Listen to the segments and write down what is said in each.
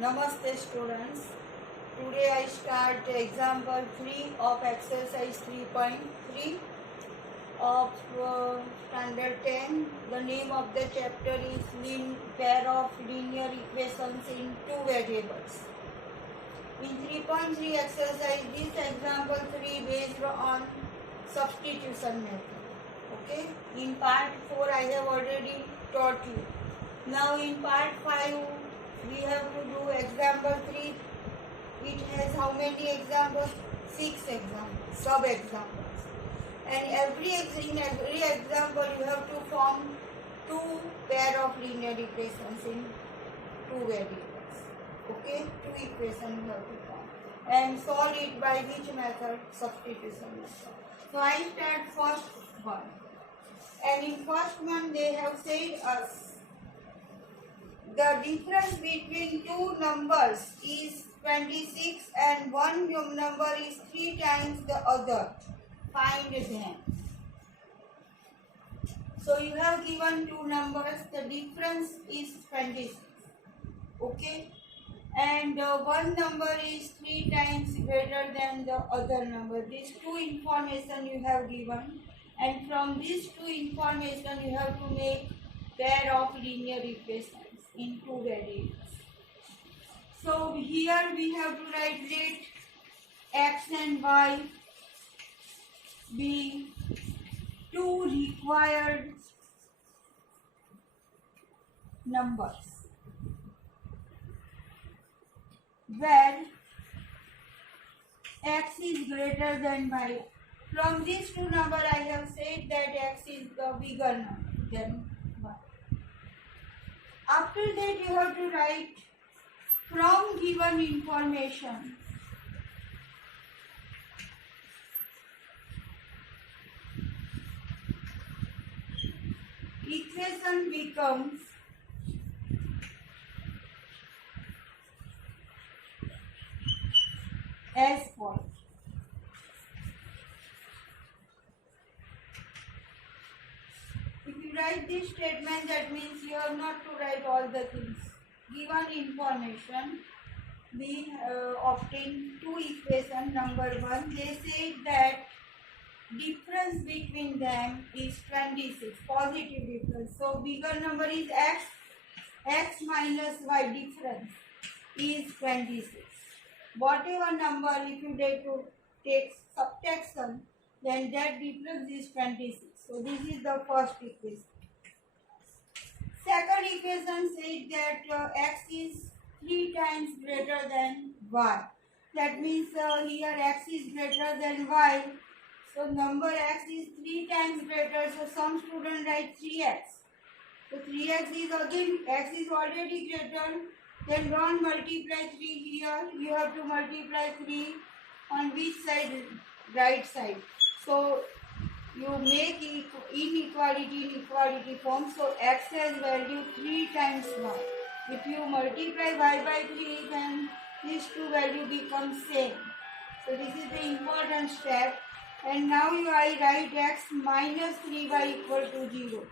Namaste students. Today I start example 3 of exercise 3.3 of standard 10. The name of the chapter is pair of linear equations in two variables. In 3.3 exercise, this example 3 based on substitution method. Okay. In part 4 I have already taught you. Now in part 5 we have to do example 3. It has how many examples? 6 examples, sub-examples. And in every example you have to form two pair of linear equations in two variables. Okay, two equations you have to form. And solve it by which method? Substitution method. So I start first one. And in first one they have said us the difference between two numbers is 26 and one number is 3 times the other. Find them. So you have given two numbers. The difference is 26. Okay. And one number is 3 times greater than the other number. These two information you have given. And from these two information you have to make pair of linear equations in two variables. So here we have to write let x and y be two required numbers where x is greater than y. From these two numbers I have said that x is the bigger number than y. After that you have to write from given information equation becomes as follows. If you write this statement, that means you have not to write all the things. Given information, we obtain two equations. Number one, they say that difference between them is 26, positive difference. So bigger number is x minus y difference is 26. Whatever number, if you take subtraction, then that difference is 26. So this is the first equation. Second equation says that x is 3 times greater than y. That means here x is greater than y. So number x is 3 times greater. So some student write 3x. So 3x is again, x is already greater. Then don't multiply 3 here. You have to multiply 3 on which side? Right side. So you make inequality in equality form. So x has value 3 times y. If you multiply y by 3, then these two value become same. So this is the important step. And now I write x minus 3y equal to 0.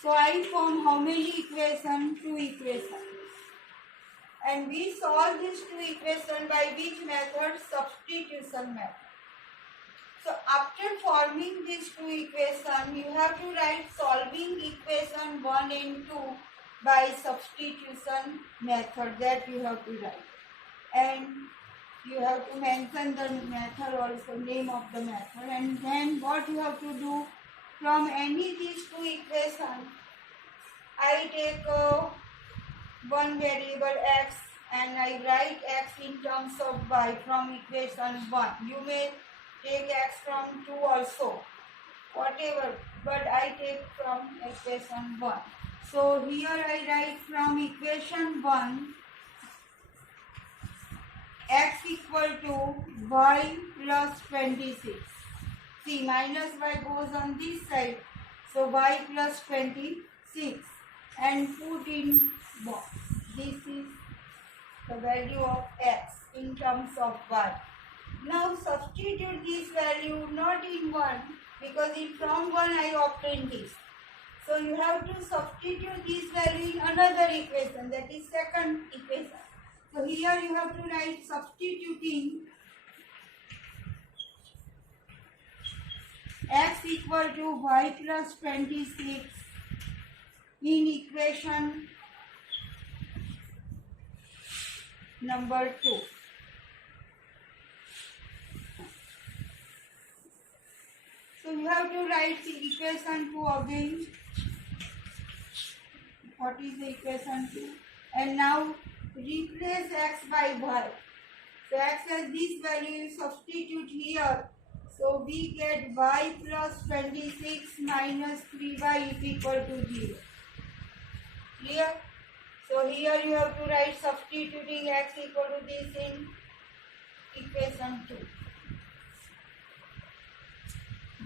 So I form how many equations? Two equations. And we solve these two equations by which method? Substitution method. So after forming these two equations, you have to write solving equation 1 and 2 by substitution method. That you have to write. And you have to mention the method also, name of the method. And then what you have to do, from any these two equations, I take one variable x and I write x in terms of y from equation 1. You may take x from 2 also, whatever, but I take from equation 1. So here I write from equation 1 x equal to y plus 26. See, minus y goes on this side. So y plus 26 and put in box. This is the value of x in terms of y. Now substitute this value not in 1 because from 1 I obtained this. So you have to substitute this value in another equation, that is second equation. So here you have to write substituting x equal to y plus 26 in equation number 2. So you have to write the equation 2 again. What is the equation 2? And now replace x by y. So x has this value, substitute here. So we get y plus 26 minus 3y is equal to 0. Clear? So here you have to write substituting x equal to this in equation 2.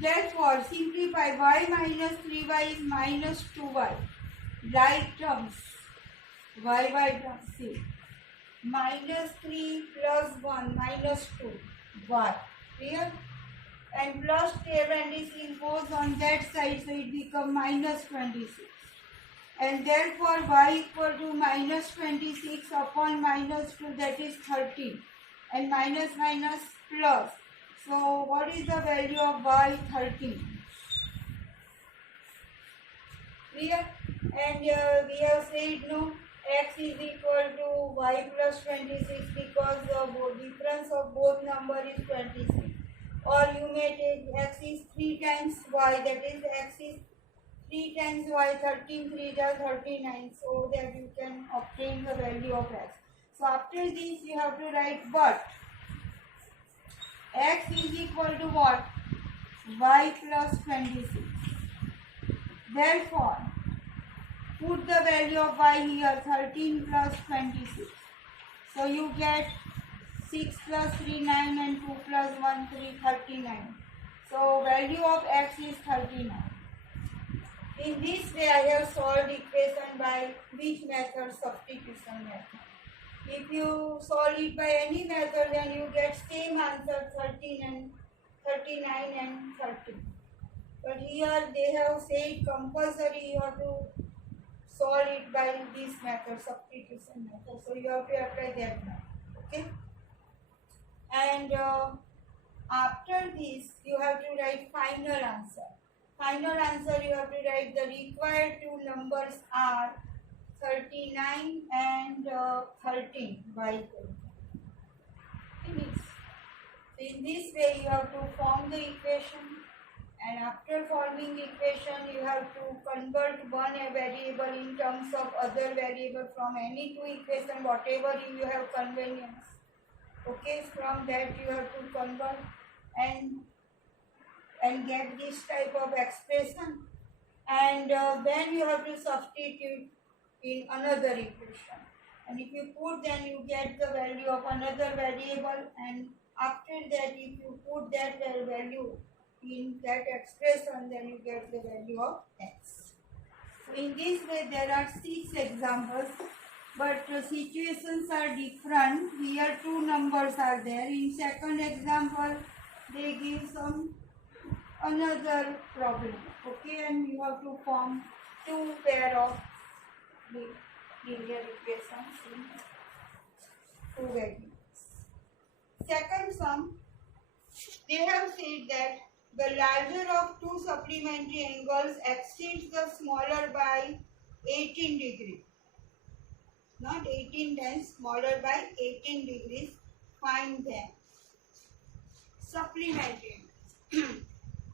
Therefore, simplify y minus 3y is minus 2y. Right terms, y terms, see. Minus 3 plus 1 minus 2, y. Clear? And plus 26 goes on that side, so it becomes minus 26. And therefore, y equal to minus 26 upon minus 2, that is 13. And minus minus plus. So, what is the value of y? 13. Clear? And we have said no, x is equal to y plus 26 because the difference of both number is 26. Or you may take x is 3 times y, that is x is 3 times y, 13 3 is 39, so that you can obtain the value of x. So after this you have to write but x is equal to what? Y plus 26. Therefore, put the value of y here, 13 plus 26. So you get 6 plus 3, 9 and 2 plus 1, 3, 39. So value of x is 39. In this way I have solved equation by which method? Substitution method. If you solve it by any method, then you get same answer, 13 and 39 and 13. But here they have said compulsory you have to solve it by this method, substitution method. So you have to apply that method. Okay. And after this you have to write final answer. Final answer you have to write the required two numbers are 39 and 13 by finish. So in this way you have to form the equation, and after forming the equation you have to convert one variable in terms of other variable from any two equation, whatever you have convenience. Okay, from that you have to convert and get this type of expression, and then you have to substitute in another equation, and if you put, then you get the value of another variable, and after that if you put that value in that expression, then you get the value of x. So in this way there are 6 examples, but situations are different. Here two numbers are there. In second example they give some another problem. Okay, and you have to form two pair of linear equations in two variables. Second sum, they have said that the larger of two supplementary angles exceeds the smaller by 18 degrees. Not 18 times, smaller by 18 degrees. Find them. Supplementary angles.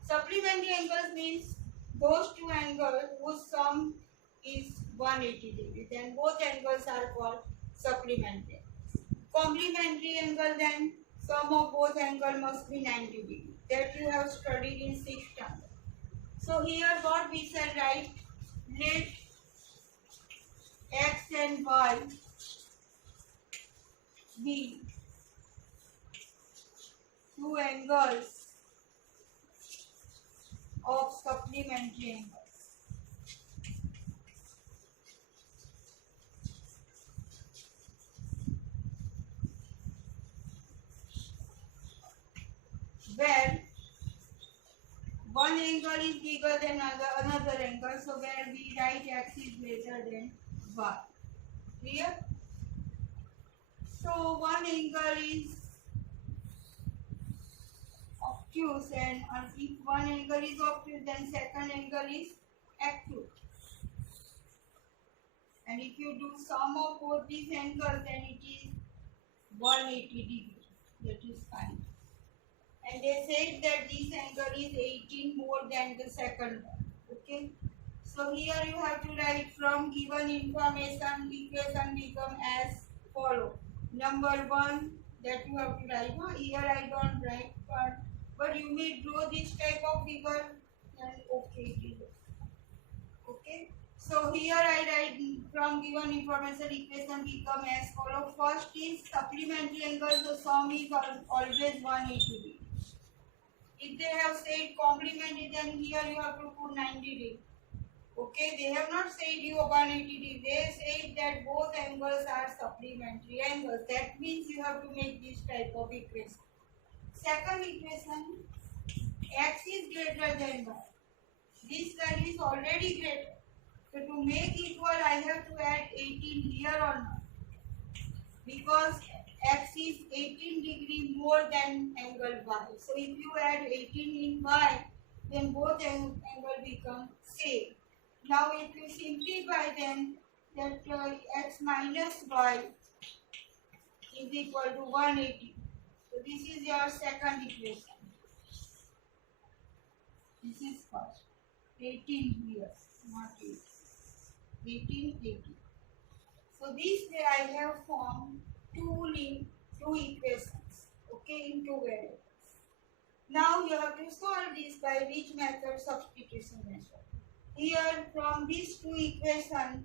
Supplementary angles means those two angles whose sum is 180 degrees. Then both angles are called supplementary. Complementary angle, then sum of both angles must be 90 degrees. That you have studied in 6th standard. So here what we shall write, let x and y be two angles of supplementary angles. Where one angle is bigger than another angle, so where we write x is greater than y. Clear? So one angle is obtuse, and if one angle is obtuse, then second angle is acute. And if you do sum of both these angles, then it is 180 degrees. That is fine. And they said that this angle is 18 more than the second one. Okay. So here you have to write from given information, equation become as follow. Number one, that you have to write. Here I don't write, but you may draw this type of figure, and okay it is. Okay. So here I write from given information equation become as follow. First is supplementary angle, the sum is always 180 degree. If they have said complementary, then here you have to put 90 degree. Okay, they have not said you 180 degree. They said that both angles are supplementary angles. That means you have to make this type of equation. Second equation, x is greater than y. This value is already greater. So to make equal, I have to add 18 here or not. Because x is 18 degree more than angle y. So if you add 18 in y, then both angle become same. Now if you simplify, then that x minus y is equal to 180. So this is your second equation. This is first. 18 here, not 8. 18, 18. So this way I have formed two equations, okay, in two variables. Now you have to solve this by which method? Substitution method. Here from these two equations,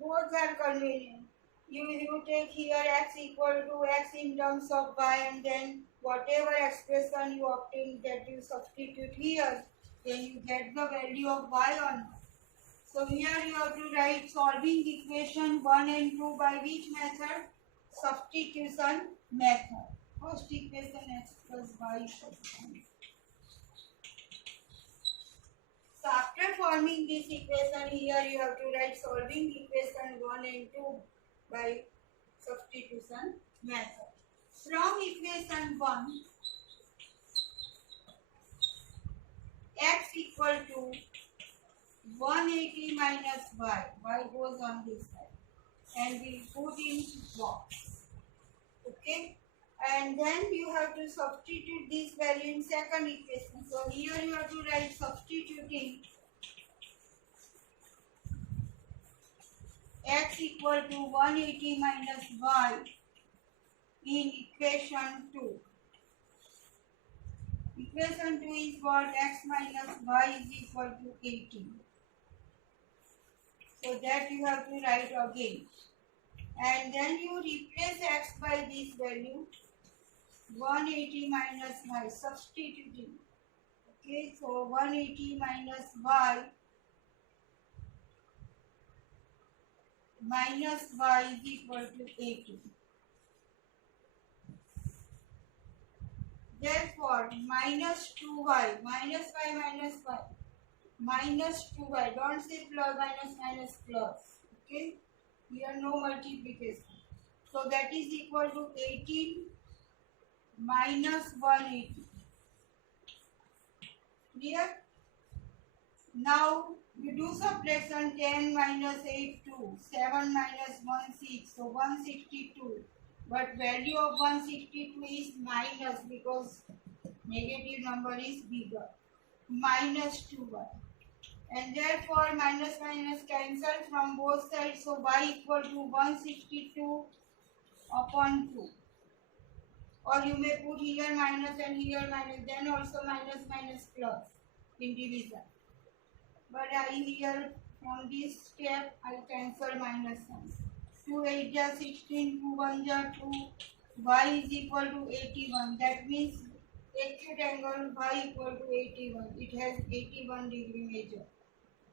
both are convenient. You take here x equal to x in terms of y, and then whatever expression you obtain that you substitute here, then you get the value of y or not. So here you have to write solving equation 1 and 2 by which method? Substitution method. First equation x plus y equals 1. So after forming this equation, here you have to write solving equation 1 and 2 by substitution method. From equation 1, x equal to 180 minus y goes on this side, and we put in box. Okay, and then you have to substitute this value in second equation. So here you have to write substituting x equal to 180 minus y in equation 2. Equation 2 is what? X minus y is equal to 18. So that you have to write again. And then you replace x by this value, 180 minus y, substituting. Okay, so 180 minus y is equal to 18. Therefore, minus 2y, minus y, minus 2y, don't say plus, minus plus, okay, here no multiplication. So that is equal to 18 minus 180. Clear? Now you do subtraction. 10 minus 8, 2, 7 minus 1, 6, so 162. But value of 162 is minus because negative number is bigger. Minus 2y. And therefore minus cancel from both sides. So y equal to 162 upon 2. Or you may put here minus and here minus. Then also minus plus in division. But I here from this step I cancel minus sign. 2 8 is 16, 2 1 is 2, y is equal to 81. That means acute angle y equal to 81. It has 81 degree measure.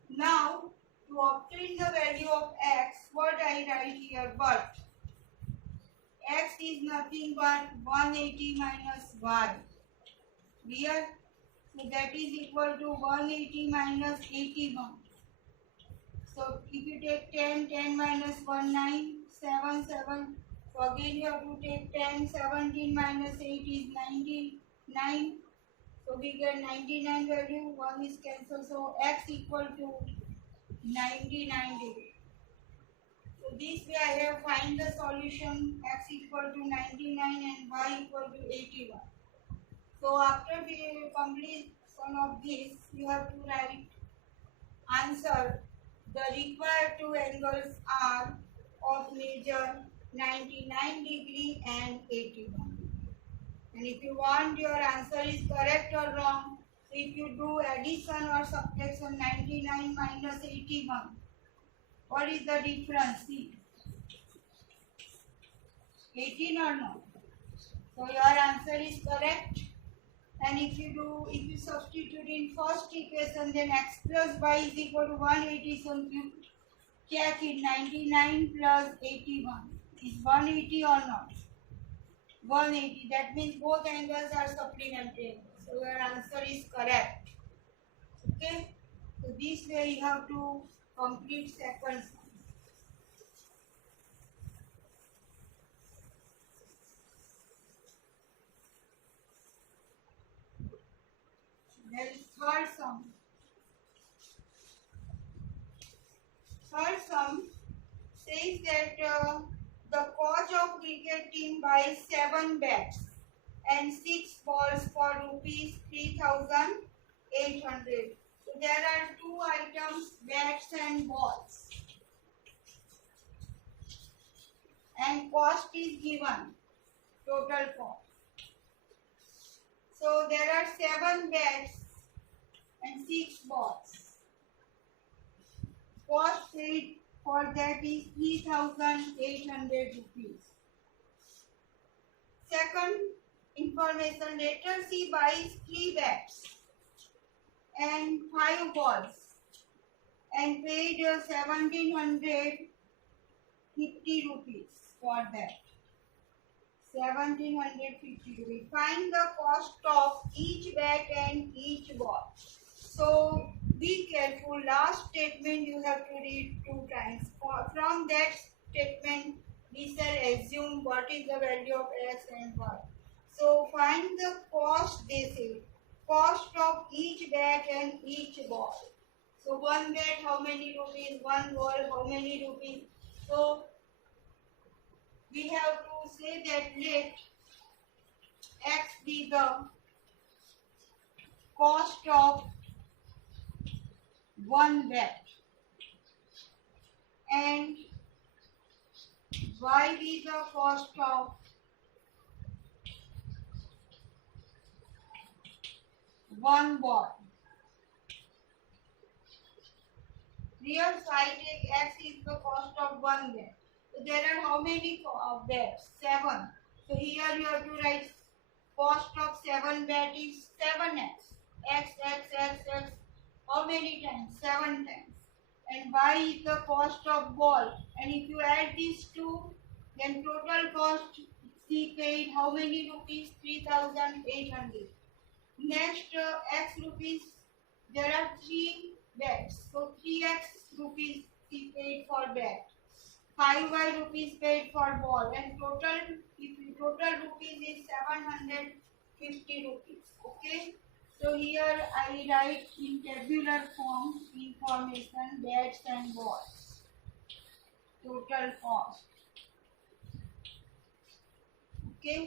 Now to obtain the value of x, what I write here? But x is nothing but 180 minus y. Clear? So that is equal to 180 minus 81. So if you take 10, 10 minus 1, 9, 7, 7, So again you have to take 10, 17 minus 8 is 99. So we get 99 value, 1 is cancelled. So x equal to 99 degree. So this way I have find the solution, x equal to 99 and y equal to 81. So after we complete some of this, you have to write answer. The required two angles are of measure 99 degree and 81. And if you want your answer is correct or wrong, so if you do addition or subtraction 99 minus 81, what is the difference? See, 18 or no? So your answer is correct. And if you substitute in first equation, then x plus y is equal to 180. So you check it, 99 plus 81 is 180 or not? 180. That means both angles are supplementary. So your answer is correct. Okay. So this way you have to complete second sum. There is third sum. Third sum says that the coach of cricket team buys 7 bats and 6 balls for rupees 3,800. So there are 2 items, bats and balls, and cost is given, total cost. So there are 7 bats and 6 balls. Cost paid for that is 3,800 rupees. Second information, letter C buys 3 bats and 5 balls and paid 1,750 rupees for that. 1,750 rupees. Find the cost of each bat and each ball. So be careful. Last statement you have to read 2 times. From that statement we shall assume what is the value of x and y. So find the cost, they say. Cost of each bat and each ball. So 1 bat how many rupees? 1 ball how many rupees? So we have to say that let x be the cost of 1 bat and y be the cost of 1 ball. Here I take x is the cost of 1 bat. So there are how many bats? 7. So here you have to write cost of 7 bat is 7x. X. How many times? 7 times. And y is the cost of ball. And if you add these two, then total cost C paid how many rupees? 3,800. Next x rupees. There are 3 bats. So 3x rupees C paid for bat. 5y rupees paid for ball, and total rupees is 750 rupees. Okay. So here I write in tabular form information bats and balls. Total cost. Okay.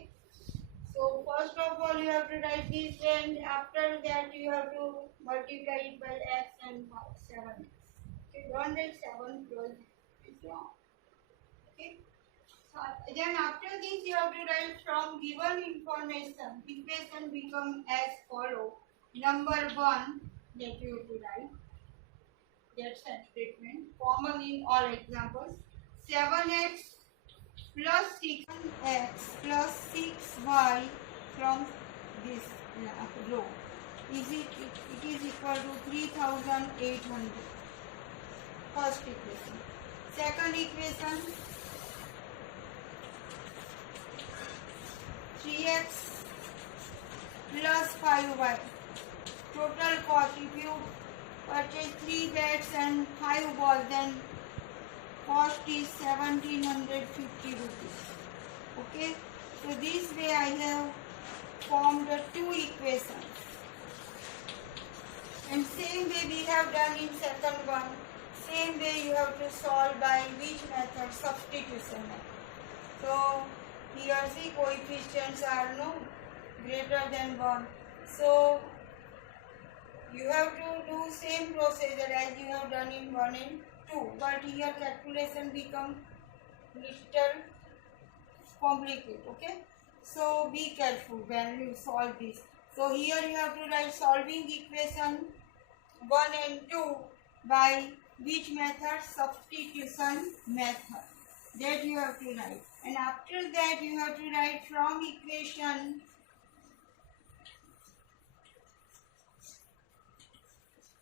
So first of all you have to write this, and after that you have to multiply it by x and 7x. Okay. Don't write 7 because it's wrong. Okay. Then after this you have to write from given information. Equation become as follow. Number 1 that you have to write. That's a statement common in all examples. 7x plus 6x plus 6y from this row. It is equal to 3,800. First equation. Second equation, 3x plus 5y. Total cost, if you purchase 3 bats and 5 balls, then cost is 1,750 rupees. Okay, so this way I have formed two equations. And same way we have done in second one. Same way you have to solve by which method? Substitution method. So here the coefficients are no greater than 1. So you have to do same procedure as you have done in 1 and 2. But here calculation become little complicated. Okay. So be careful when you solve this. So here you have to write solving equation 1 and 2 by which method? Substitution method. That you have to write. And after that you have to write from equation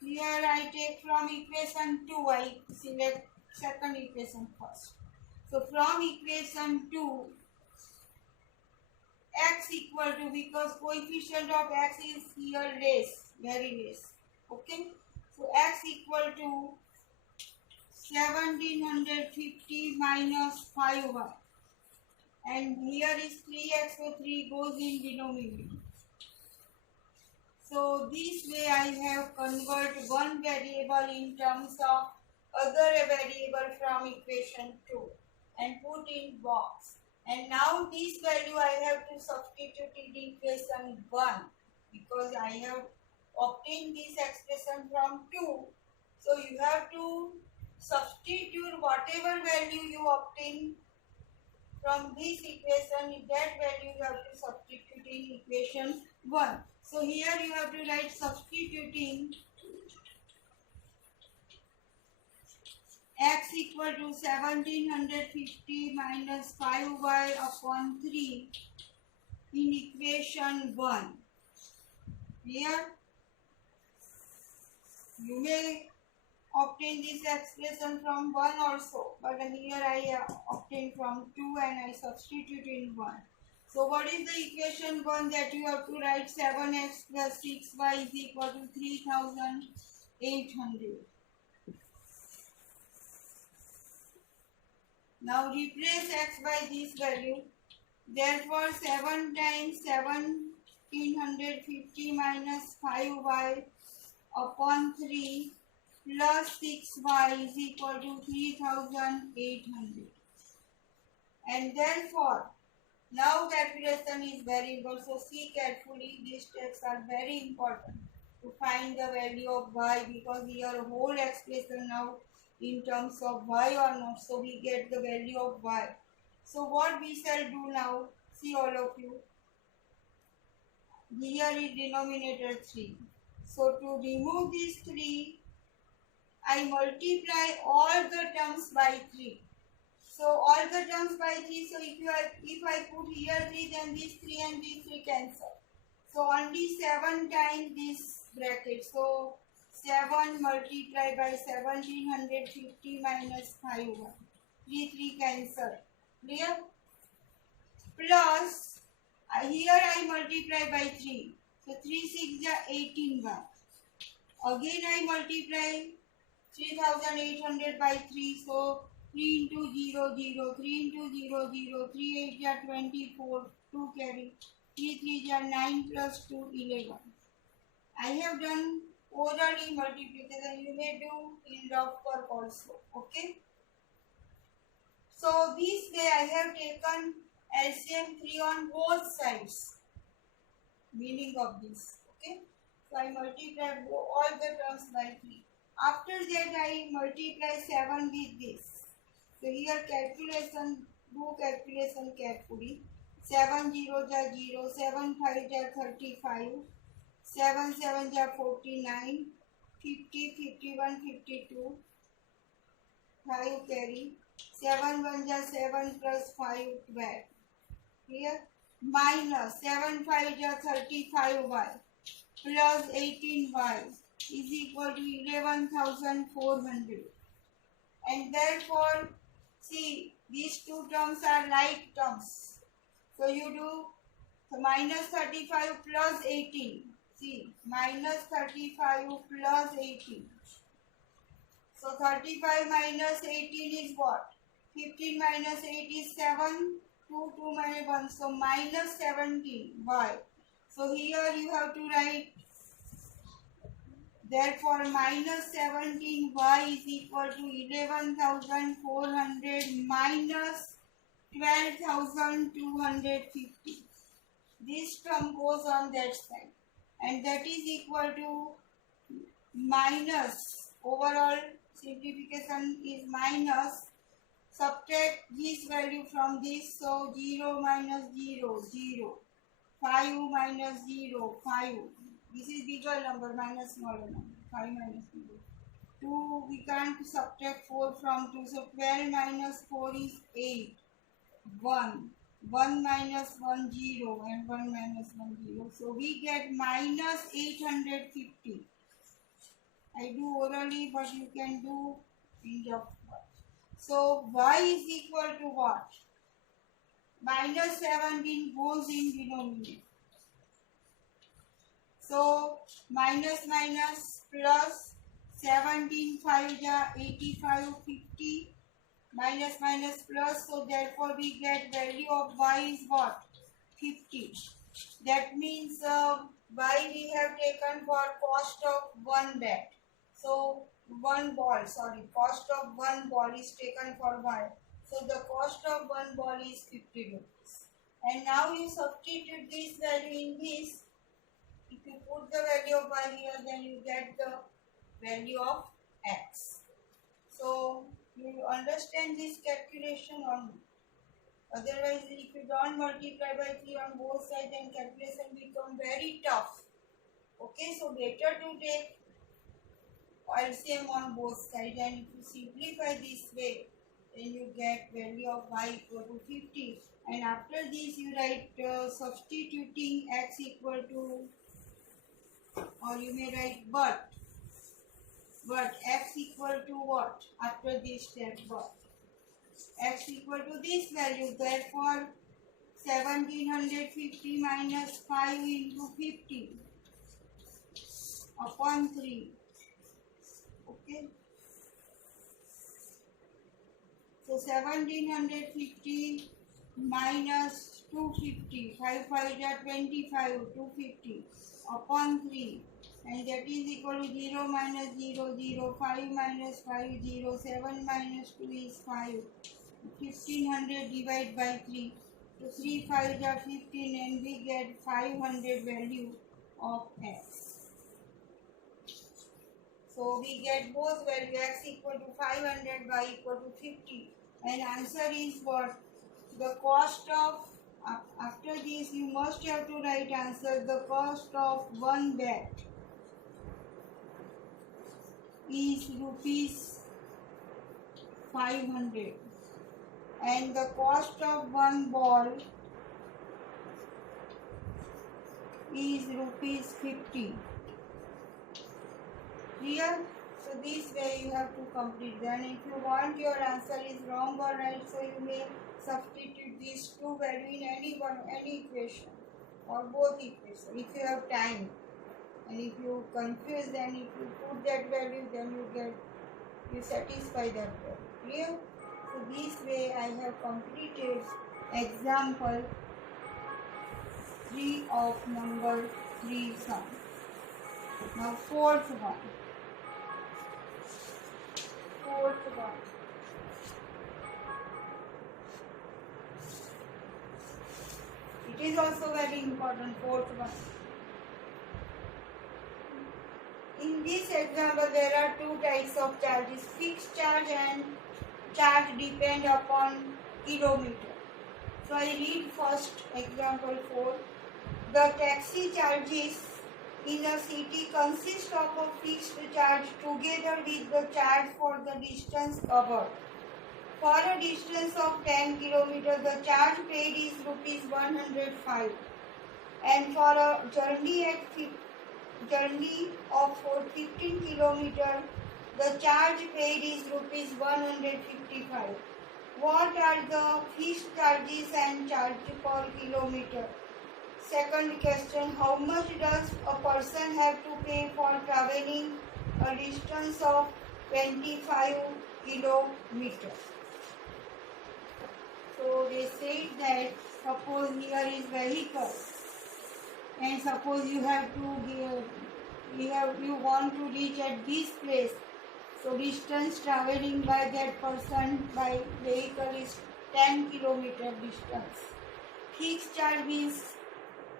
here I take from equation 2, I select second equation first. So from equation 2 x equal to, because coefficient of x is here less, very less. Okay, so x equal to 1750 minus 5y, and here is 3x, so 3 goes in denominator. So this way I have converted one variable in terms of other variable from equation 2 and put in box. And now this value I have to substitute in equation 1 because I have obtained this expression from 2. So you have to substitute whatever value you obtain from this equation, that value you have to substitute in equation 1. So here you have to write substituting x equal to 1750 minus 5y upon 3 in equation 1. Here you may obtain this expression from 1 also, but here I obtain from 2 and I substitute in 1. So what is the equation 1? That you have to write 7x plus 6y is equal to 3800. Now replace x by this value. Therefore 7 times 1750 minus 5y upon 3 plus 6y is equal to 3800. And therefore now calculation is very important. So see carefully, these steps are very important to find the value of y, because your whole expression now in terms of y or not. So we get the value of y. So what we shall do now, see all of you. Here is denominator 3. So to remove this 3, I multiply all the terms by 3. So all the terms by 3. So if I put here 3, then this 3 and this 3 cancel. So only 7 times this bracket. So 7 multiplied by 1750 minus 5y. 3 cancel. Clear? Plus here I multiply by 3. So 3 6 are 18y. Again I multiply 3800 by 3. So 3 into 0 0, 3 into 0 0, 3 8 are 24, 2 carry, 3 3 are 9 plus 2 11. I have done orally multiplication. You may do in rough work also. Okay. So this way I have taken LCM 3 on both sides. Meaning of this. Okay. So I multiply all the terms by 3. After that I multiply 7 with this. So here calculation, do calculation carefully. 7 0 ja 0, 7 5 ja 35, 7 7 ja 49, 50 51 52, 5 carry, 7 1 ja 7 plus 5 12. Here minus 7 5 ja 35y plus 18y is equal to 11,400. And therefore, see, these two terms are like terms. So you do so minus 35 plus 18. See, minus 35 plus 18. So 35 minus 18 is what? 15 minus 8 is 7. 2, 2 minus 1, so minus 17 y. So here you have to write, therefore minus 17 y is equal to 11,400 minus 12,250. This term goes on that side, and that is equal to minus, overall simplification is minus, subtract this value from this, so 0 minus 0, 0, 5 minus 0, 5, this is bigger number minus smaller number, 5 minus 0, 2, we can't subtract 4 from 2, so 12 minus 4 is 8, 1, 1 minus 1 0, and 1 minus 1 0, so we get minus 850. I do orally, but you can do in your words. So y is equal to what? Minus 17 goes in denominator. So minus minus plus 17 5 ja 85 50, minus minus plus, so therefore we get value of y is what? 50. That means y we have taken for cost of one bat. So one ball, cost of one ball is taken for y. So the cost of one ball is 50 rupees. And now you substitute this value in this. If you put the value of y here, then you get the value of x. So you understand this calculation or not? Otherwise, if you don't multiply by 3 on both sides, then calculation become very tough. Okay, so better to take LCM on both sides, and if you simplify this way, then you get value of y equal to 50. And after this, you write substituting x equal to, or you may write but x equal to what? After this step, but x equal to this value, therefore 1750 minus 5 into 50 upon 3. Okay, so 1750 minus 250, 5 5 are 25, 250 upon 3, and that is equal to 0 minus 0, 0, 5 minus 5, 0, 7 minus 2 is 5, 1500 divided by 3, so 3 5 are 15, and we get 500 value of x. So we get both value, x equal to 500, y equal to 50, and answer is what? The cost of, after this you must have to write answer, the cost of one bat is rupees 500, and the cost of one ball is rupees 50. Clear? So this way you have to complete. Then if you want your answer is wrong or right, so you may substitute these two values in any equation or both equations if you have time. And if you confuse, then if you put that value, then you satisfy that value. Clear? So this way I have completed example 3 of number 3 sum. Now fourth one. It is also very important, fourth one. In this example, there are two types of charges, fixed charge and charge depend upon kilometer. So I read first example 4. The taxi charges in a city consist of a fixed charge together with the charge for the distance covered. For a distance of 10 km, the charge paid is rupees 105, and for a journey of 15 km, the charge paid is rupees 155. What are the fixed charges and charge per kilometer? Second question, how much does a person have to pay for traveling a distance of 25 kilometers? So they said that suppose here is vehicle and suppose you have to you want to reach at this place. So distance traveling by that person by vehicle is 10 kilometer distance. Fixed charge means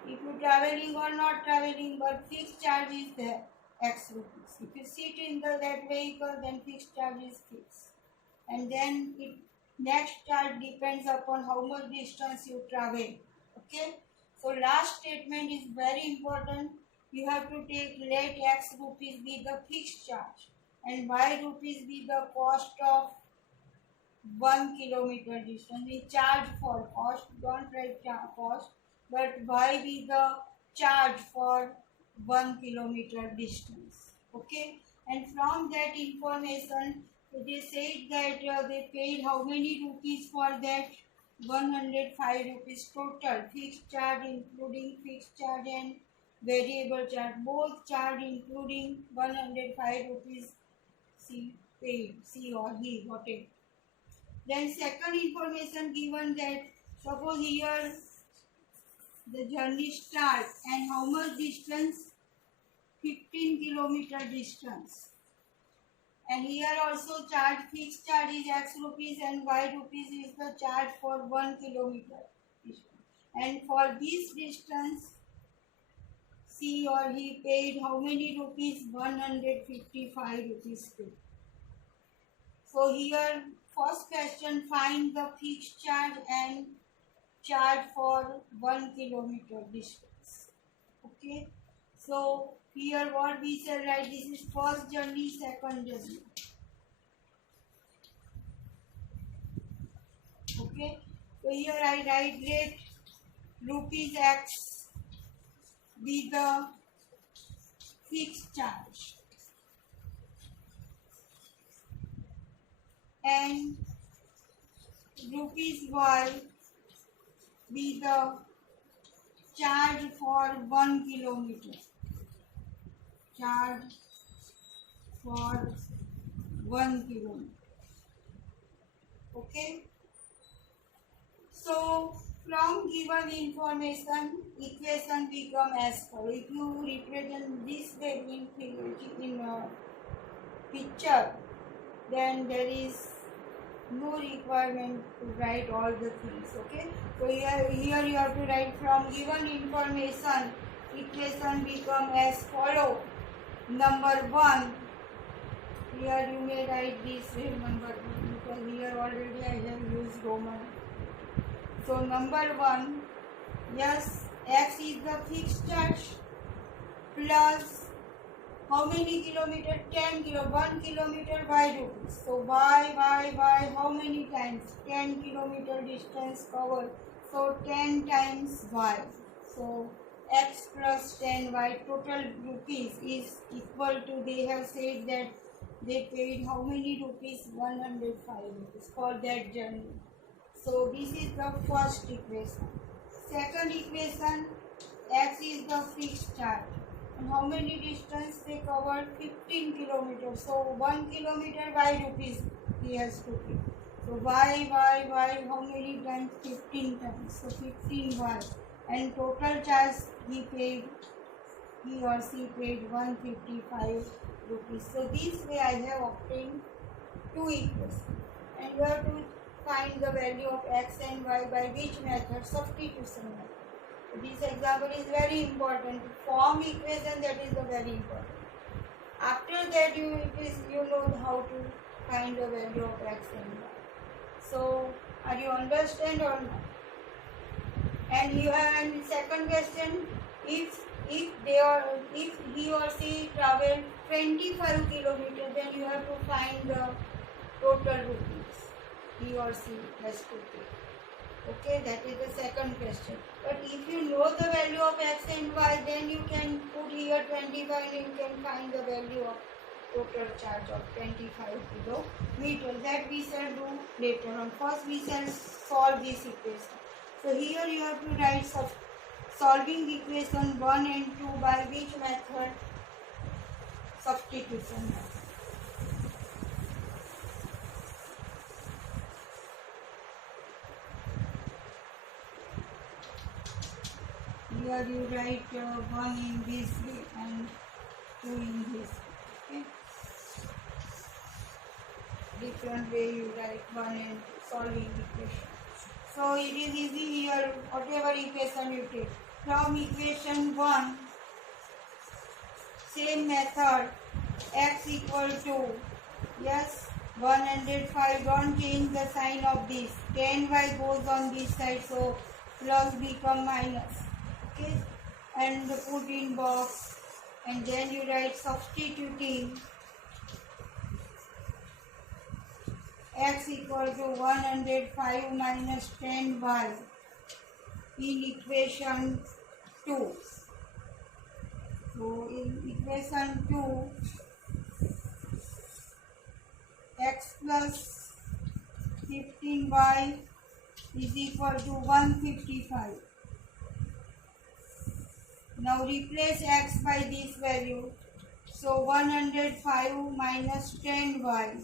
if you traveling or not traveling, but fixed charge is there, X rupees. If you sit in that vehicle, then fixed charge is fixed. And then next charge depends upon how much distance you travel. Okay. So last statement is very important. You have to take let X rupees be the fixed charge and Y rupees be the cost of 1 kilometer distance. We charge for cost, don't write cost, but Y be the charge for 1 kilometer distance. Okay, and from that information, they said that they paid how many rupees for that? 105 rupees total. Fixed charge including fixed charge and variable charge. Both charge including 105 rupees. She paid, she or he, whatever. Then second information given that suppose here the journey starts and how much distance? 15 kilometer distance. And here also charge, fixed charge is X rupees and Y rupees is the charge for 1 kilometer distance. And for this distance, she or he paid how many rupees? 155 rupees paid. So here first question, find the fixed charge and charge for 1 kilometer distance. Okay. So here what we shall write, this is first journey, second journey. Okay. So here I write let rupees X be the fixed charge and rupees Y be the charge for 1 kilometer. Charge for 1 kilometer. Okay. So from given information, equation become as follows. If you represent this way in picture, then there is no requirement to write all the things. Okay. So here you have to write from given information, equation become as follow. Number 1. Here you may write this way number 1 because here already I have used Roman. So number 1, yes, X is the fixed charge plus how many kilometer? 10 kilo, 1 kilometer Y rupees. So Y, how many times? 10 kilometer distance covered. So 10 times Y. So X plus 10Y total rupees is equal to, they have said that they paid how many rupees? 105 rupees for that journey. So this is the first equation. Second equation, X is the fixed charge. And how many distance they covered? 15 kilometers. So 1 kilometer Y rupees he has to pay. So Y, how many times? 15 times. So 15Y. And total charge he or she paid 155 rupees. So this way I have obtained two equations. And you have to find the value of X and Y by which method? Substitution method. So this example is very important. To form equation, that is the very important. After that you know how to find the value of X and Y. So are you understand or not? And you have, and second question, if he or she traveled 25 kilometers, then you have to find the total rupees he or she has to pay. Okay, that is the second question. But if you know the value of X and Y, then you can put here 25 and you can find the value of total charge of 25 kilometers. That we shall do later on. First we shall solve this equation. So here you have to write solving equation 1 and 2 by which method? Substitution method. here you write 1 in this way and 2 in this way. Okay, different way you write 1 and solving equation. So it is easy here, whatever equation you take. From equation 1, same method, x equal to, yes, 105, don't change the sign of this. 10y goes on this side, so plus become minus. Okay, and put in box, and then you write substituting x equal to 105 minus 10y in equation 2. So in equation 2, x plus 15y is equal to 155. Now replace x by this value. So 105 minus 10y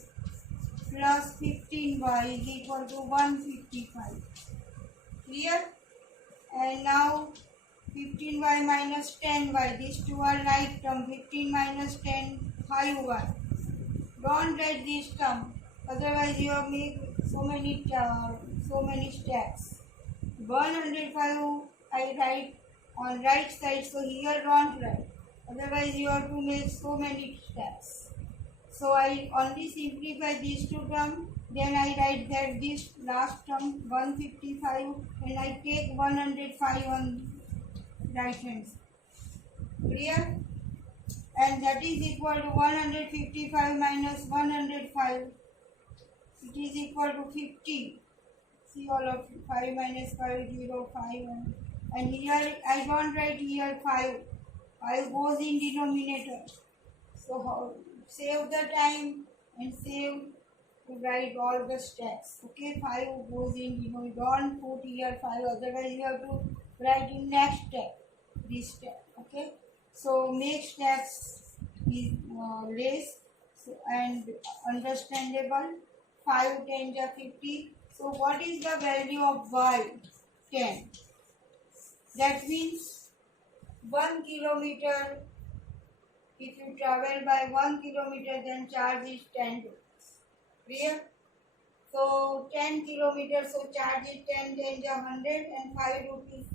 plus 15y is equal to 155. Clear? And now 15y minus 10y, these two are like term. 15 minus 10, 5y. Don't write this term, otherwise you have made so many steps. 105 I write on right side, so here don't write, otherwise you have to make so many steps. So I only simplify these two terms, then I write that this last term 155 and I take 105 on right hand side. Clear? And that is equal to 155 minus 105. It is equal to 50. See all of you. 5 minus 5, 0, 5. And here I don't write here 5. 5 goes in denominator. So save the time and save to write all the steps. Okay, 5 goes in denominator. Don't put here 5, otherwise you have to write in next step. This step. Okay. So make steps is less and understandable. 5 10 are 50. So what is the value of y? 10. That means 1 kilometer. If you travel by 1 kilometer, then charge is 10 rupees. Clear? So 10 kilometers, so charge is 10 10 are 100 and 5 rupees.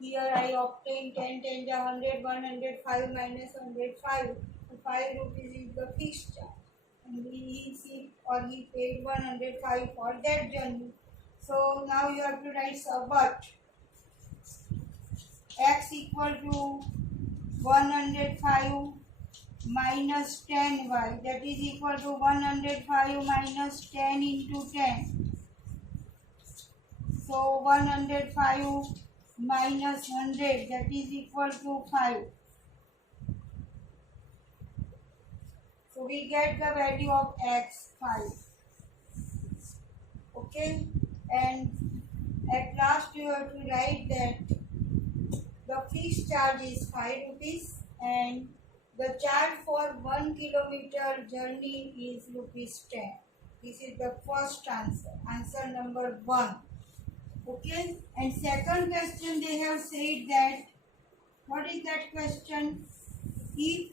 Here I obtain 10 10 are 100, 105 minus 105. So 5 rupees is the fixed charge. And he paid 105 for that journey. So now you have to write but x equal to 105 minus 10y, that is equal to 105 minus 10 into 10. So 105 minus 100, that is equal to 5. So we get the value of x, 5. Okay, and at last you have to write that the fixed charge is 5 rupees and the charge for 1 kilometer journey is rupees 10. This is the first answer, answer number 1. Okay, and second question they have said that, what is that question? If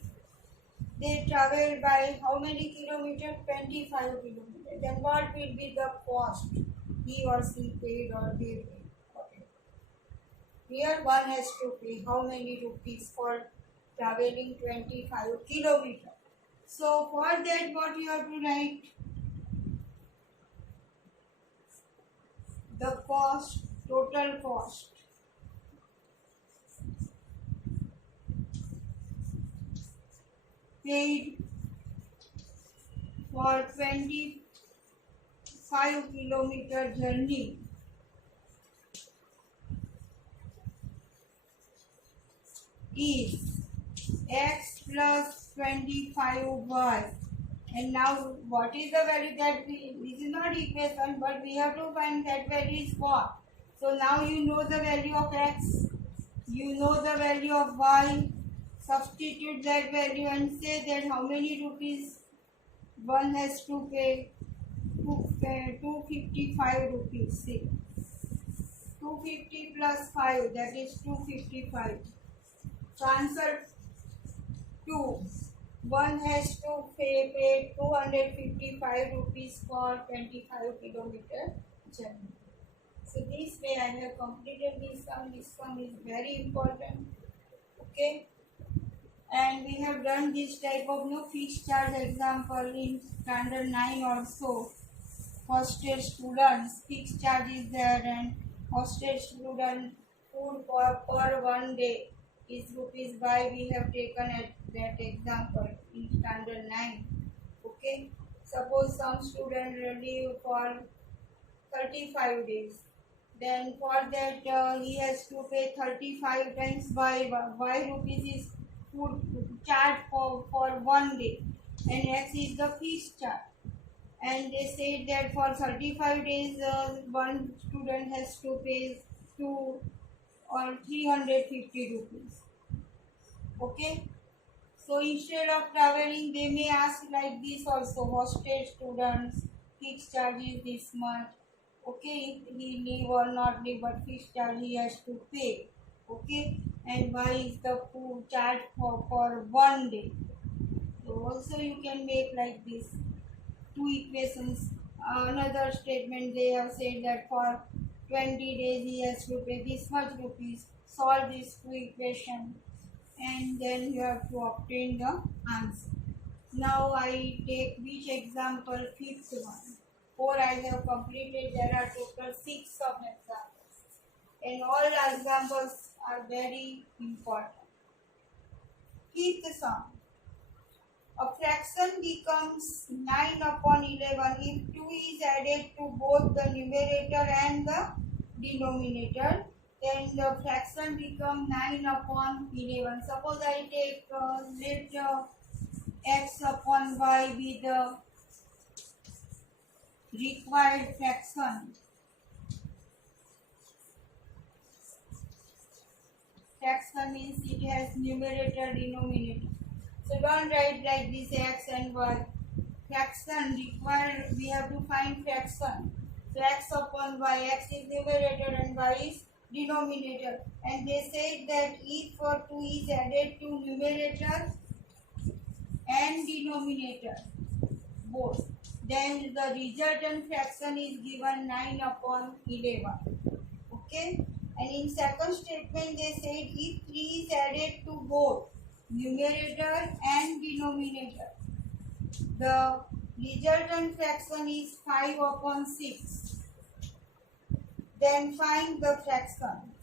they travel by how many kilometers? 25 kilometers. Then what will be the cost he or she paid or they paid? Here one has to pay how many rupees for traveling 25 kilometers. So for that what you have to write? The cost, total cost. Paid for 25 kilometer journey is x plus 25y. And now what is the value that this is not equation, but we have to find that value is what? So now you know the value of x, you know the value of y, substitute that value and say that how many rupees one has to pay. 255 rupees, say 255 250 plus 5, that is 255. So answer 2. One has to pay 255 rupees for 25-kilometer journey. So this way I have completed this sum. This sum is very important. Okay. And we have done this type of no fixed charge example in standard 9 also. Hostel students, fixed charge is there, and hostel student food per 1 day is rupees by. We have taken at that example in standard 9. Okay. Suppose some student live for 35 days. Then for that he has to pay 35 times by rupees is food charge for 1 day, and X is the fixed charge. And they said that for 35 days one student has to pay 2 or 350 rupees. Okay. So instead of traveling, they may ask like this also, hostel students, fixed charge is this much. Okay, if he leave or not leave, but fixed charge he has to pay. Okay, and why is the food charge for 1 day? So also you can make like this two equations. Another statement they have said that for 20 days he has to pay this much rupees. Solve these two equations, and then you have to obtain the answer. Now I take which example? Fifth one. 4 I have completed. There are total 6 of examples, and all examples are very important. Fifth sum. A fraction becomes 9 upon 11 if 2 is added to both the numerator and the denominator. Then the fraction becomes 9 upon 11. Suppose I take let x upon y be the required fraction. Fraction means it has numerator, denominator. So don't write like this x and y. Fraction required, we have to find fraction. So x upon y, x is numerator and y is denominator. And they said that if 2 is added to numerator and denominator both, then the resultant fraction is given 9 upon 11. Okay. And in second statement they said if 3 is added to both numerator and denominator, the resultant fraction is 5 upon 6. Then find the fraction.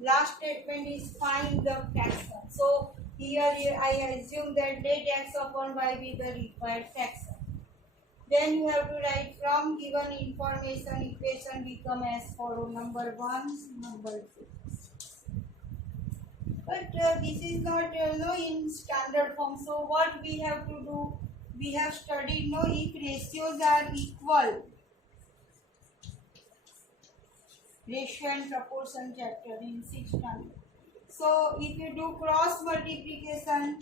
Last statement is find the fraction. So here I assume that let x upon y be the required fraction. Then you have to write from given information equation become as follow. Number 1, number 2. But this is not in standard form. So what we have to do? We have studied if ratios are equal. Ratio and proportion chapter in 6th standard. So if you do cross multiplication,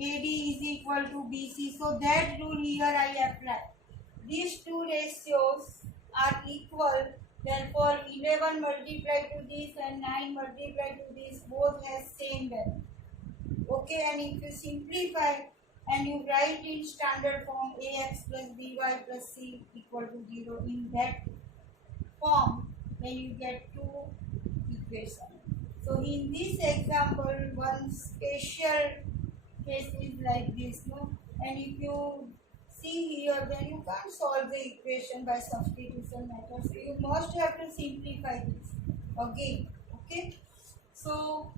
AD is equal to BC. So that rule here I apply. These two ratios are equal. Therefore 11 multiplied to this and 9 multiplied to this both has same value. Okay, and if you simplify and you write in standard form ax plus by plus c equal to 0 in that form, then you get two equations. So in this example, one special case is like this, and if you see here, then you can't solve the equation by substitution method. So you must have to simplify this again. Okay. So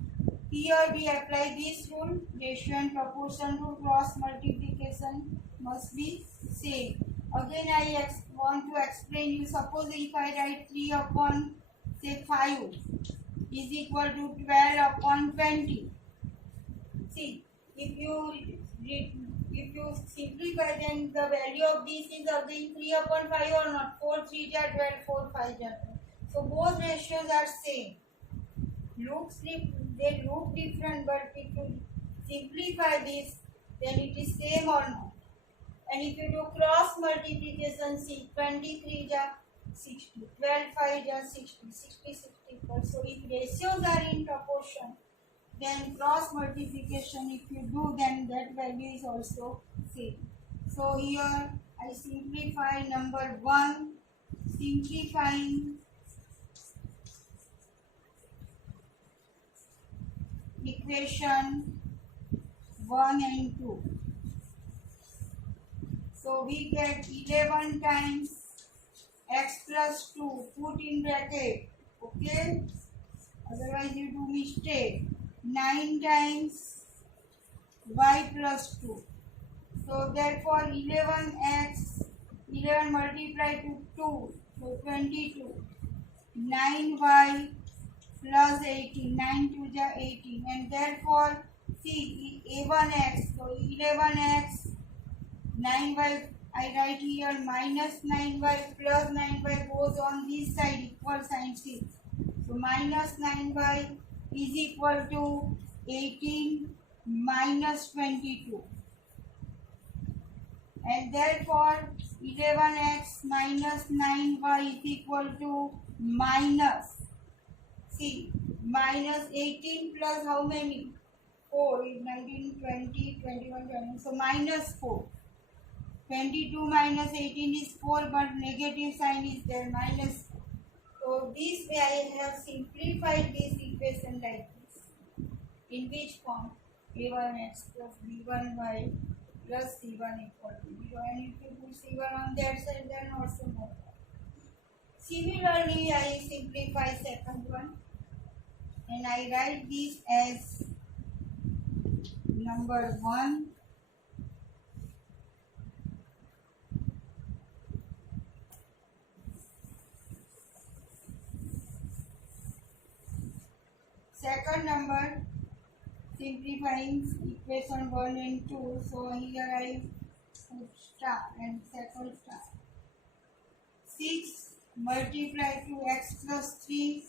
here we apply this rule, ratio and proportion rule, cross multiplication must be same. Again I want to explain you. Suppose if I write 3 upon say 5 is equal to 12 upon 20. See, if you simplify, then the value of this is again 3 upon 5 or not. 4 3 are 12, 4 5 are 12. So both ratios are same. They look different, but if you simplify this, then it is same or not. And if you do cross multiplication, see 23 ja 60, 12 5 ja 60, 60 60 multiple. So if ratios are in proportion, then cross multiplication if you do, then that value is also same. So here I simplify number 1, simplifying equation 1 and 2. So we get 11 times x plus 2, put in bracket, okay, otherwise you do mistake. 9 times y plus 2. So therefore 11x, 11 multiplied to 2, so 22. 9y plus 18, 9 to the 18, and therefore see a1x, so 11x, 9y I write here minus 9y plus 9y goes on this side, equal sign C. So minus 9y is equal to 18 minus 22, and therefore 11x minus 9y is equal to minus, see, minus 18 plus how many? 4 is 19, 20, 21, 21. So minus 4. 22 minus 18 is 4, but negative sign is there, minus 4. So this way I have simplified this equation like this. In which form? a1x plus b1y plus c1 equal to 0. And if you put c1 on that side, then also more. Similarly, I simplify second one, and I write this as number 1 second number, simplifying equation 1 and 2. So here I put star and second star. 6 multiplied to x plus 3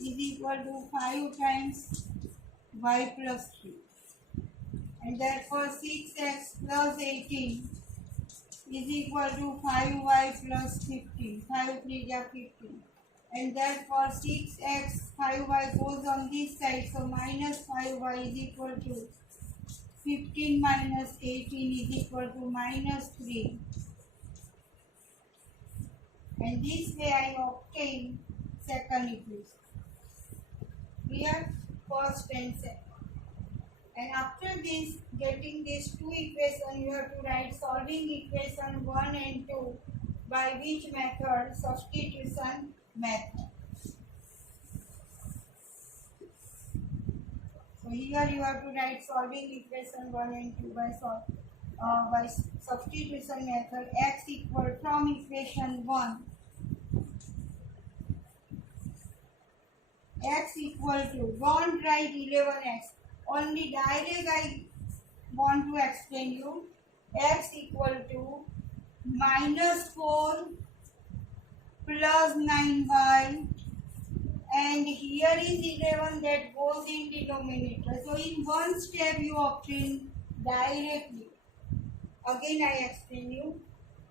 is equal to 5 times y plus 3, and therefore 6x plus 18 is equal to 5y plus 15. 5 3 are 15, and therefore 6x 5y goes on this side, so minus 5y is equal to 15 minus 18 is equal to minus 3, and this way I obtain second equation. Here first and second. And after this, getting these two equations, you have to write solving equation 1 and 2 by which method? Substitution method. So here you have to write solving equation 1 and 2 by substitution method. X equal from equation 1. X equal to, don't write 11x. Only direct I want to explain you. X equal to minus 4 plus 9y, and here is 11 that goes in denominator. So in one step you obtain directly. Again I explain you.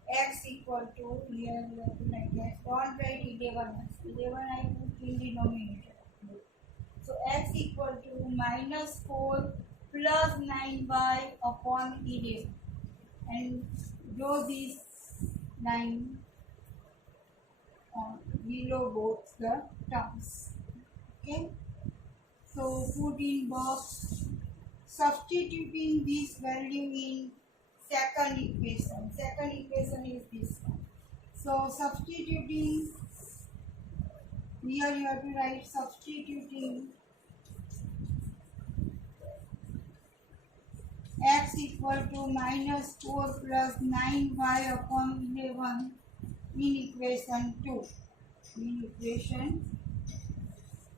X equal to, here you have to like that. Don't write 11x. 11 I put in denominator. So x equal to minus 4 plus 9y upon 11, and draw this line on below both the terms. Okay. So put in box, substituting this value in second equation. Second equation is this one. So substituting, here you have to write substituting x equal to minus 4 plus 9y upon 11 in equation 2. In equation,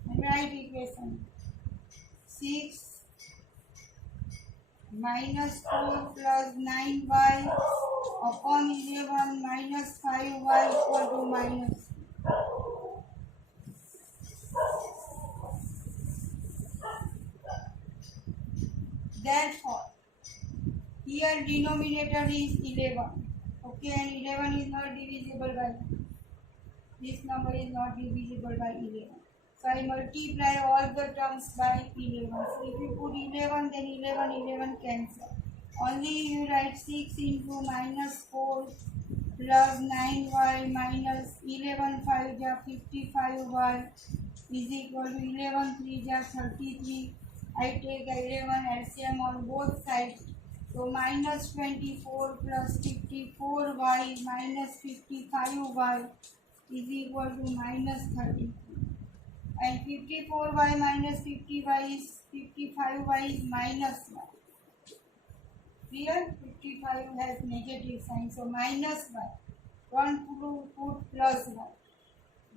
and write equation 6 minus 4 plus 9y upon 11 minus 5y equal to minus. Therefore, here denominator is 11. Okay, and 11 is not divisible by, this number is not divisible by 11. So I multiply all the terms by 11. So if you put 11, then 11 cancel. Only you write 6 into minus 4 plus 9y minus 11 5 ja 55y is equal to 11 3 ja 33. I take 11 LCM on both sides. So minus 24 plus 54y minus 55y is equal to minus 33. And 54y minus 50y is 55y is minus 1. Here 55 has negative sign, so minus 1. Don't put plus 1.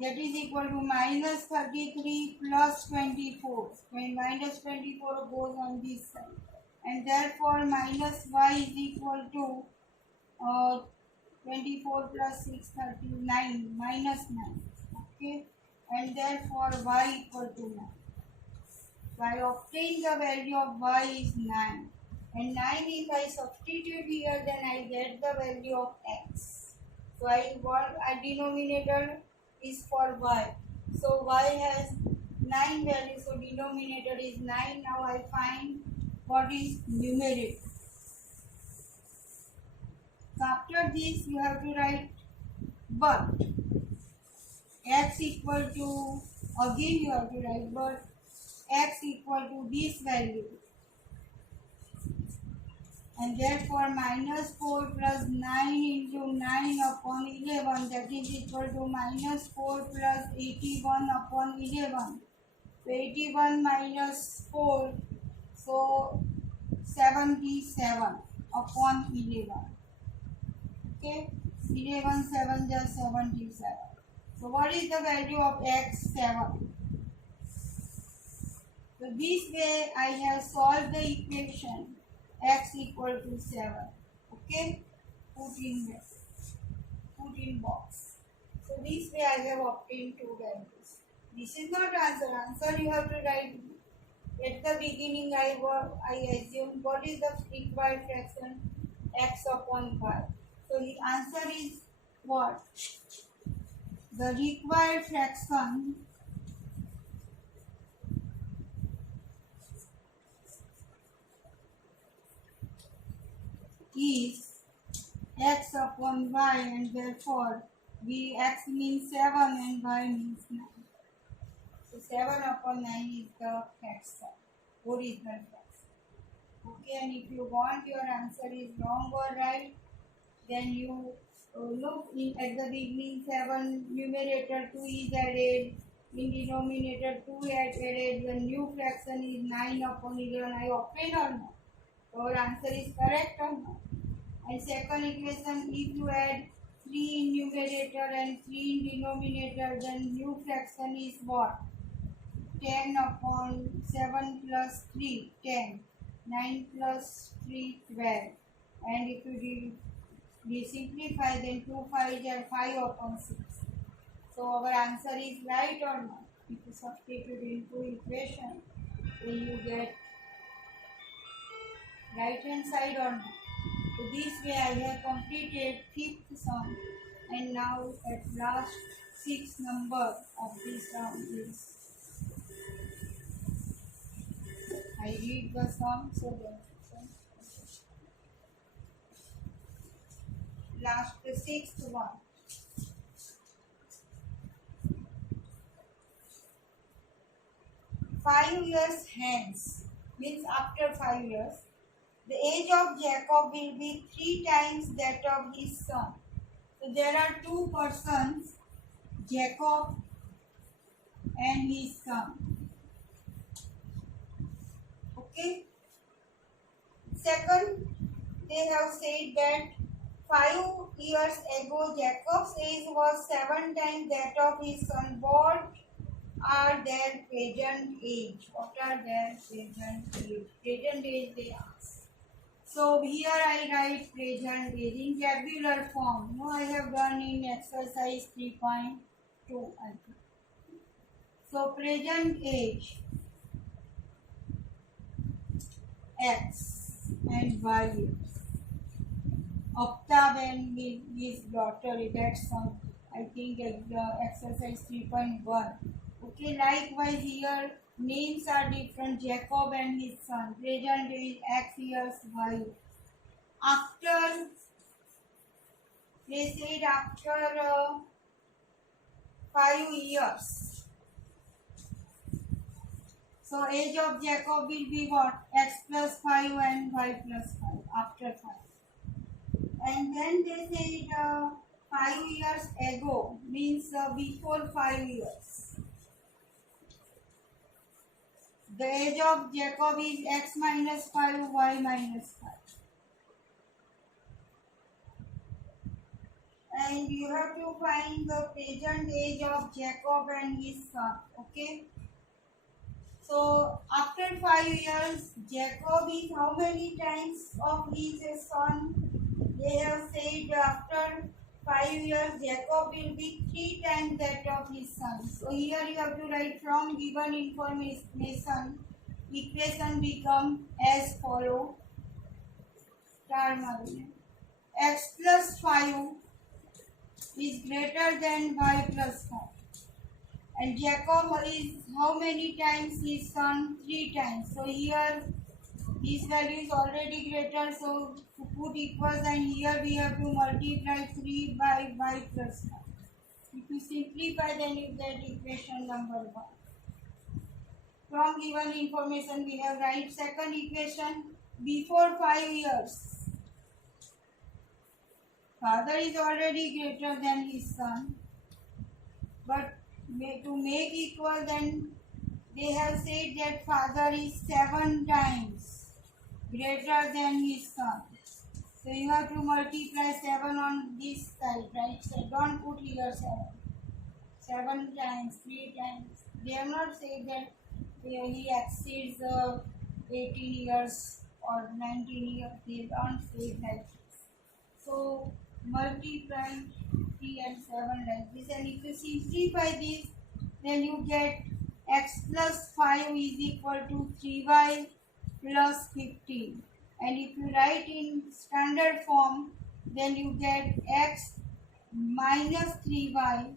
That is equal to minus 33 plus 24. When minus 24 goes on this side. And therefore minus y is equal to 24 plus 6, 39, minus 9. Okay. And therefore y equal to 9. So I obtain the value of y is 9. And 9 if I substitute here, then I get the value of x. So I want a denominator is for y. So y has 9 values, so denominator is 9. Now I find what is numerator. So after this you have to write but x equal to, again you have to write but x equal to this value. And therefore minus 4 plus 9 into 9 upon 11, that is equal to minus 4 plus 81 upon 11. So 81 minus 4, so 77 upon 11. Okay, 11 7 just 77. So what is the value of x? 7. So this way I have solved the equation x equal to 7. Okay, put in box. So this way I have obtained two values. This is not answer. Answer you have to write. At the beginning I assume what is the required fraction? X upon y. So the answer is what? The required fraction is x upon y, and therefore x means 7 and y means 9. So 7 upon 9 is the fraction, original fraction. Okay, and if you want your answer is wrong or right, then you look in at the beginning 7 numerator 2 is added, in denominator 2 added, the new fraction is 9 upon 11. I obtain or not? Our answer is correct or not? And second equation, if you add 3 in numerator and 3 in denominator, then new fraction is what? 10 upon 7 plus 3, 10. 9 plus 3, 12. And if you simplify, then 2 5 are 5 upon 6. So our answer is right or not? If you substitute into equation, then you get right hand side or not. So this way I have completed 5th sum, and now at last 6th number of this sum is, I read the sum so that last the 6th one. "5 years hence" means after 5 years, the age of Jacob will be 3 times that of his son. So there are two persons, Jacob and his son. Okay. Second, they have said that 5 years ago Jacob's age was 7 times that of his son. What are their present age? What are their present age? Present age they ask. So here I write present age in tabular form. No, I have done in exercise 3.2. I think. So present age x and y years. Octave and his daughter, that's some, I think exercise 3.1. Okay, likewise here names are different. Jacob and his son. Present is X years Y. After they said after 5 years. So age of Jacob will be what? X plus 5 and Y plus 5 after 5. And then they said 5 years ago means before 5 years. The age of Jacob is X minus 5, Y minus 5. And you have to find the present age of Jacob and his son. Okay. So after 5 years, Jacob is how many times of his son? They have said after 5 years, Jacob will be 3 times that of his son. So here you have to write from given information, equation become as follow. Star margin. X plus 5 is greater than Y plus 5. And Jacob is how many times his son? 3 times. So here this value is already greater, so to put equals, and here we have to multiply 3 by Y plus 5. If you simplify, then you get equation number 1. From given information we have write second equation. Before 5 years, father is already greater than his son, but to make equal, then they have said that father is 7 times greater than his son. So you have to multiply 7 on this side, right side. Don't put here 7. 7 times, 3 times. They have not said that he exceeds 18 years or 19 years. They don't say like this. So multiply 3 and 7 like this, and if you simplify this, then you get X plus 5 is equal to 3Y plus 15. And if you write in standard form, then you get X minus 3Y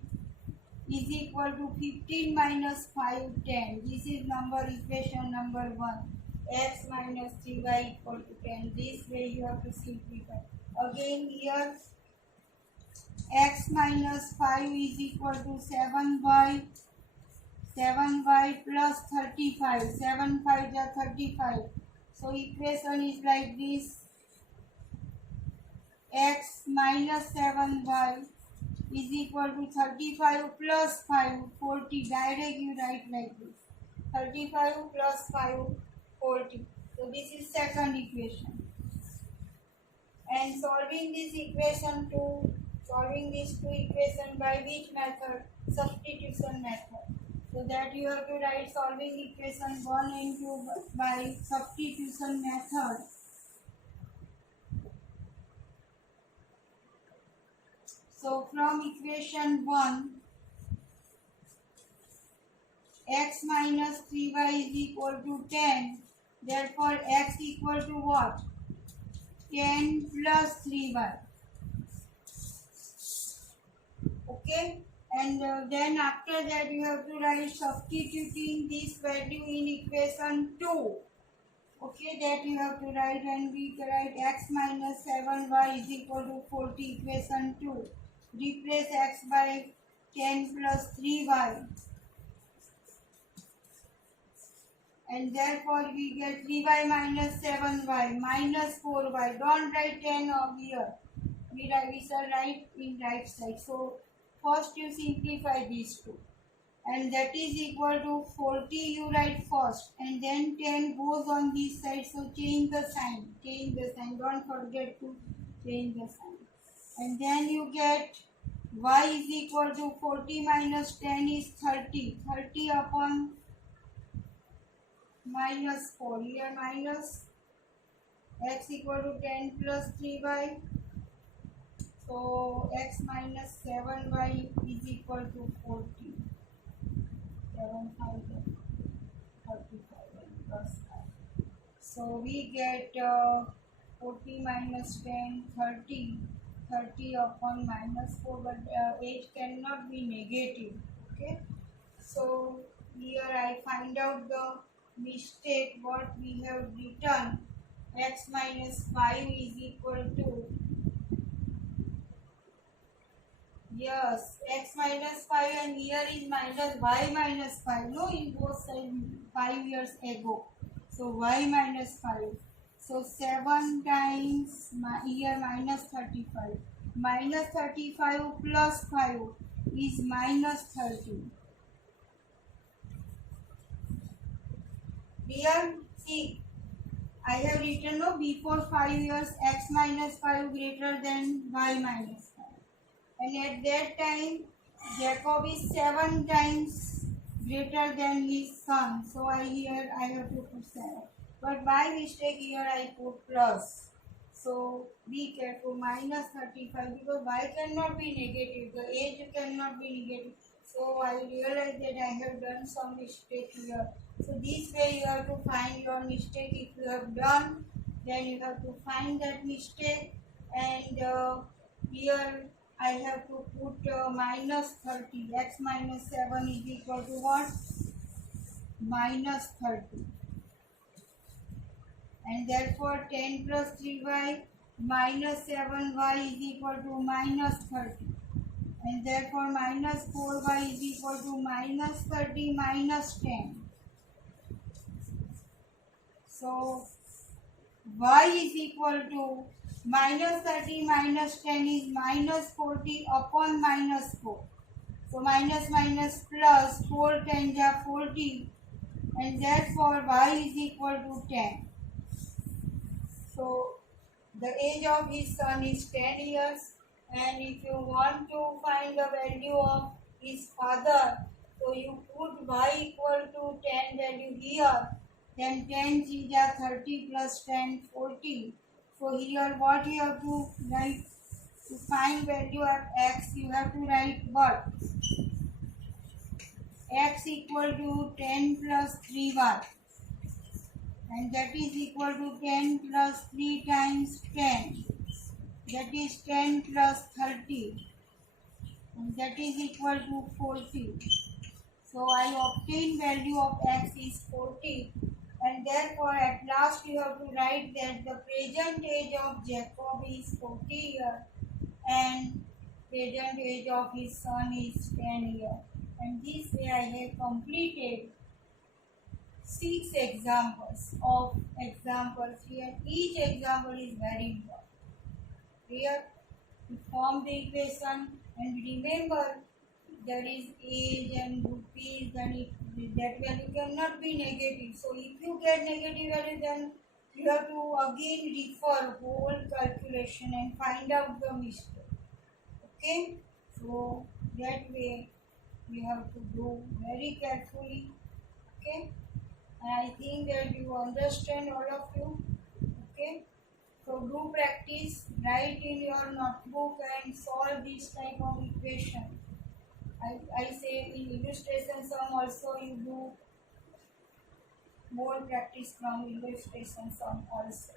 is equal to 15 minus 5, 10. This is equation number 1. X minus 3Y equal to 10. This way you have to simplify. Again here X minus 5 is equal to 7Y plus 35. 7 5 is 35. So equation is like this. X minus 7Y is equal to 35 plus 5, 40. Direct you write like this. 35 plus 5, 40. So this is second equation. And solving these two equations by which method? Substitution method. So that you have to write solving equation 1 and 2 by substitution method. So from equation 1, X minus 3Y is equal to 10. Therefore X equal to what? 10 plus 3Y. Okay. And then after that you have to write substituting this value in equation 2. Okay, that you have to write, and we write X minus 7Y is equal to 40, equation 2. Replace X by 10 plus 3Y. And therefore we get 3Y minus 7Y minus 4Y. Don't write 10 over here. We shall write in right side. So first you simplify these two, and that is equal to 40 you write first, and then 10 goes on this side, so change the sign, don't forget to change the sign. And then you get y is equal to 40 minus 10 is 30, 30 upon minus 4, here minus x equal to 10 plus 3y. So x minus 7y is equal to 40. 7 5 35 plus 5. So we get 40 minus 10, 30. 30 upon minus 4, but age cannot be negative. Okay. So here I find out the mistake what we have written. X minus 5 is equal to, yes, x minus 5, and here is minus y minus 5. No, in both sides 5 years ago. So y minus 5. So 7 times here minus 35. Minus 35 plus 5 is minus 30. Here, see, I have written no before 5 years x minus 5 greater than y minus 5. And at that time, Jacob is 7 times greater than his son. So I have to put 7. But by mistake here I put plus. So be careful, minus 35, because y cannot be negative, the age cannot be negative. So I realize that I have done some mistake here. So this way you have to find your mistake. If you have done, then you have to find that mistake, and here I have to put minus 30. X minus 7 is equal to what? Minus 30. And therefore 10 plus 3y minus 7y is equal to minus 30. And therefore minus 4y is equal to minus 30 minus 10. So y is equal to minus 30 minus 10 is minus 40 upon minus 4. So minus minus plus 4 10 are 40, and therefore y is equal to 10. So the age of his son is 10 years, and if you want to find the value of his father, so you put y equal to 10 value here, then 10 is 30 plus 10 40. So here what you have to write to find value of x, you have to write what? X equal to 10 plus 3y, and that is equal to 10 plus 3 times 10, that is 10 plus 30, and that is equal to 40. So I obtain value of x is 40, and therefore at last you have to write that the present age of Jacob is 40 years and present age of his son is 10 years. And this way I have completed 6 examples of examples here. Each example is very important. Here to form the equation, and remember there is age and rupees, then that value cannot be negative. So if you get negative value, then you have to again refer whole calculation and find out the mistake. Okay, so that way you have to do very carefully. Okay, I think that you understand, all of you. Okay, so do practice, write in your notebook and solve this type of equation. I say in illustration sum also you do more practice from illustration sum also.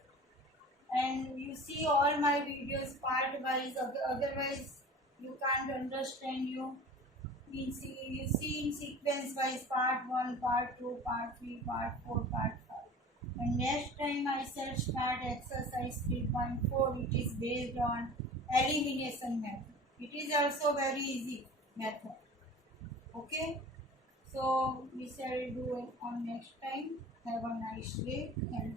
And you see all my videos part wise, otherwise you can't understand. You see in sequence wise, part 1, part 2, part 3, part 4, part 5. And next time I shall start exercise 3.4. It is based on elimination method. It is also very easy method. Okay, so we shall do it on next time. Have a nice day and